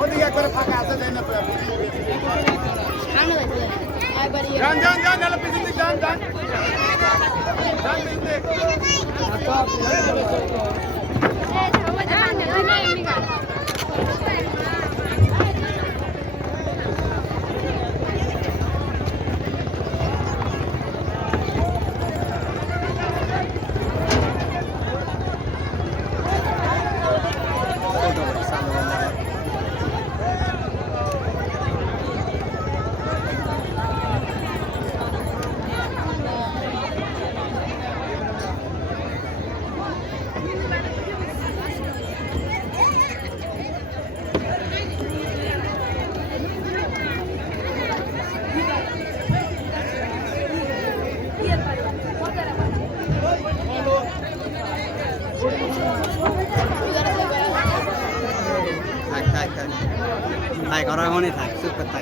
ওদিকে একবারে ফাঁকা আছে যাই না যান যান যান নালে পিছন দিক যান যান যান পিছন দিক থাক থাক থাক থাক ওরা মনে থাক চুপ করে থাক